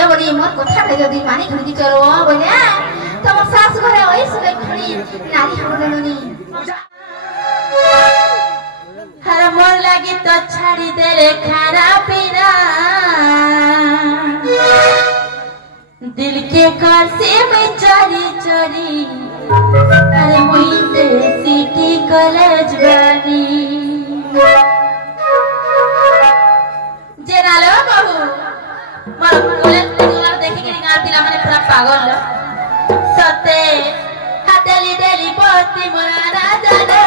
এবারে মোর কথাটা যদি মানি ঘুরি চলো বলে তোমার শাশু ঘরে ওই সুরে ঘুরি নারী হলনি हर मोर लगी तो छाड़ी दे रे खाना पीना दिल के घर से मैं चोरी चोरी अरे मुई से सिटी कॉलेज बानी जेना लो बहू मोर कॉलेज दुआर देखि के गार पिला माने पूरा पागल सते हातेली डेली पति मोरा ना जाना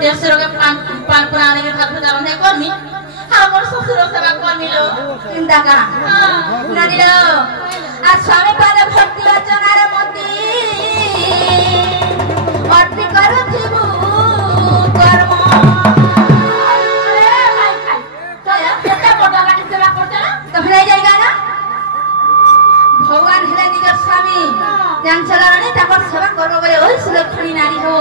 देशर के पान पुराने के भात भजा बंधे करमी हमर ससुर सेवा करमी लो चिंता का नदी लो आ स्वामी पाद भक्ति वचनार मती अर्पि करुथिबु कर्म अरे भाई भाई तो या केते बड़ा गाड़ी सेवा करते ना तो भलाई जाएगा ना भगवान हेले निजर स्वामी जान चलाने ताकर सेवा करबो बोले ओइ सुलक्षणी नारी हो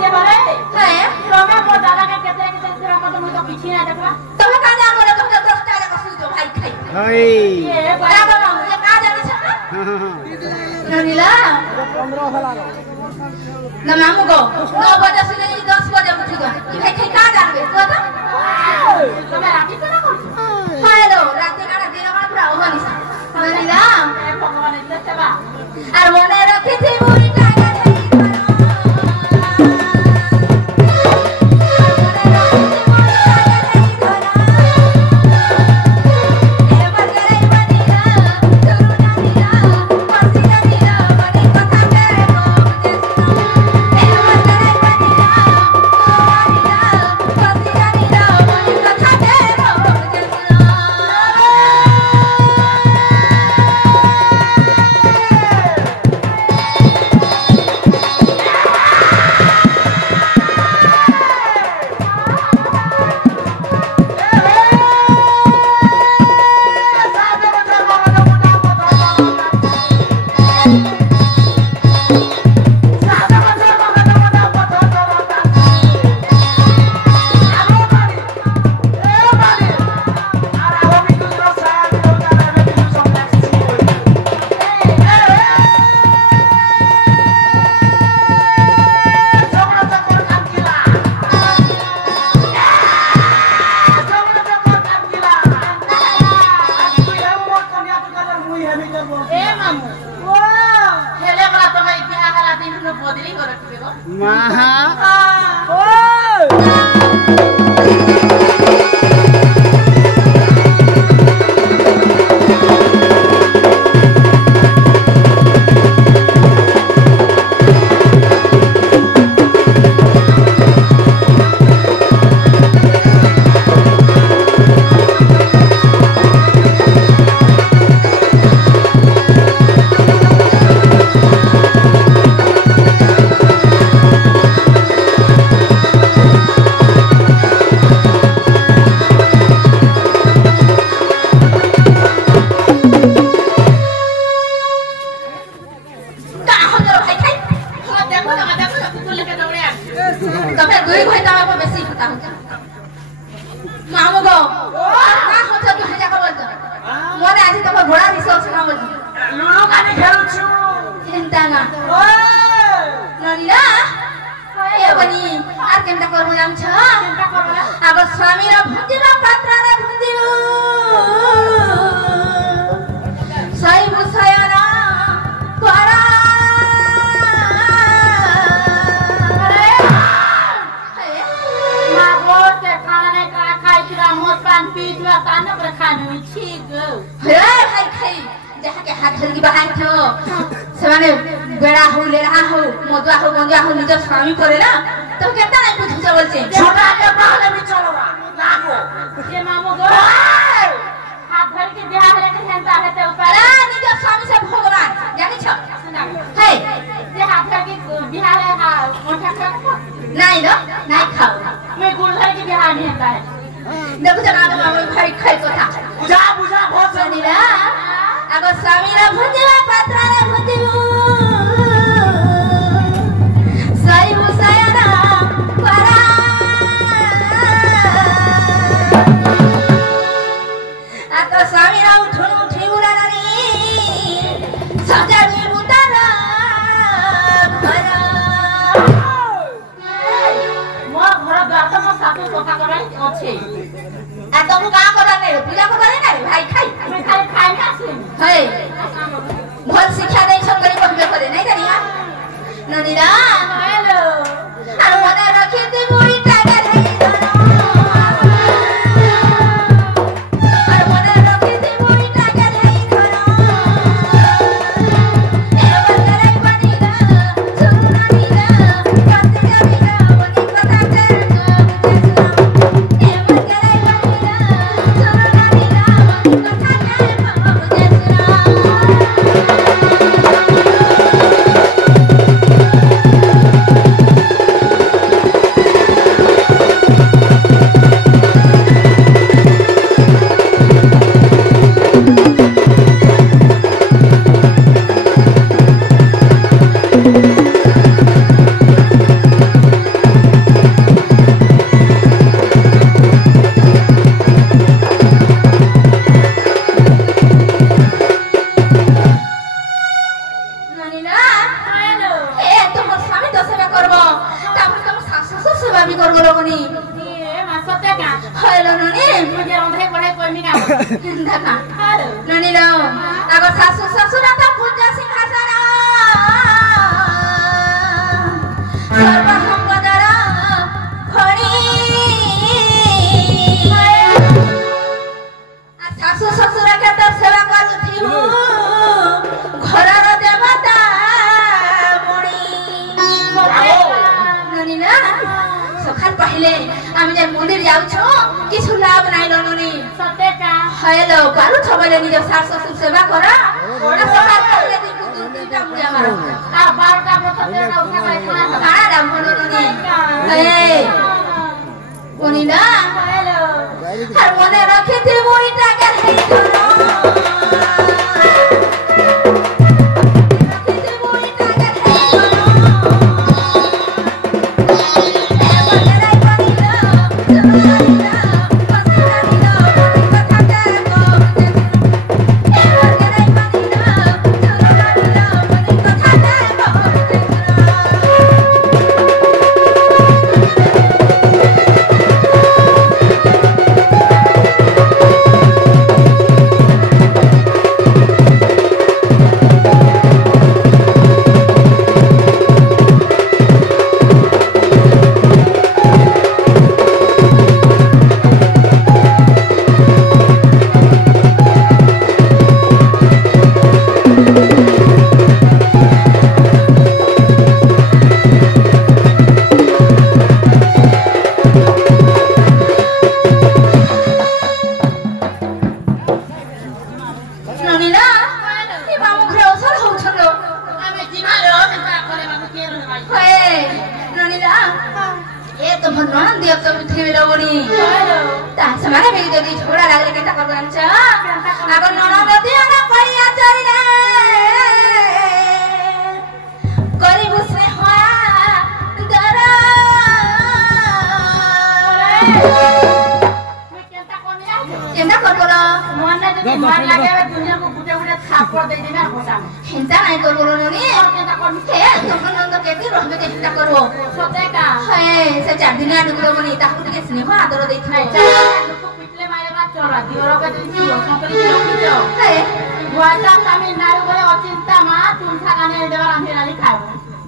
जे बोले हे तमे मो दादा के केते सेवा करते मु तो किछि ना देखला तमे का जान बोले तो 10 टा का सुजो भाई खाई हाय ए बराबर मुझे का जाने छ ननीला 15 साल ना मामू को 9 बजे से 10 बजे उठी गो ई भाई खाई का जानबे को तो तमे राती केना करछ हेलो राती का दिन का पूरा होनी ननीला भगवान इज्जत सेवा আর মনে রাখিছি বুড়ি টাকা ধরি ধরো ননি মাছতে কা হলো ননি মুজে রন্ধে পড়ে কইমি কা দেখা হ্যালো ননি লো আগো শাশু শ্বশুরা তো পূজা সিংহাসন সর্ব সম্পদর খনি আর শাশু শ্বশুরাকে তো সেবা করুথিবু ঘরর দেবতা মণি ননি না সকাল পাইলে আমি যে মন্দির যাচ্ছ কিছু লাভ নাই ননি সতে কা হ্যালো পারু ছবলে নিজ শাশু শ্বশুর সেবা করা ওটা সকাল পাইলে দিনকু দুইটা মুড়ি আমার আর 12টা বছর না উঠা করে খানা কারা রাম ননি এই কোনি না হ্যালো আর মনে রাখিতে বইটা গেল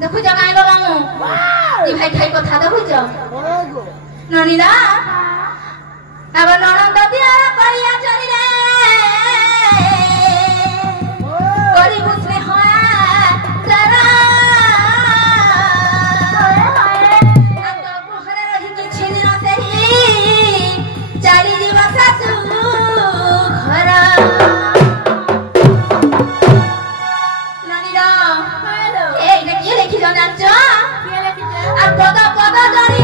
দেখু জগাই গো মামু ই ভাই খাই কথা দেখুছ ননি না আবার ননন্দ দিয়ার করিয়া চলি রে করি বুঝলে হয় তারা আতো ঘরে রহি কিছু দিন সেহি চালি ଯିବା ଶାଶୁ ଘର ননি না এইটা কি লিখিছ জানছ কে লিখিছে আর পদ পদ ধরে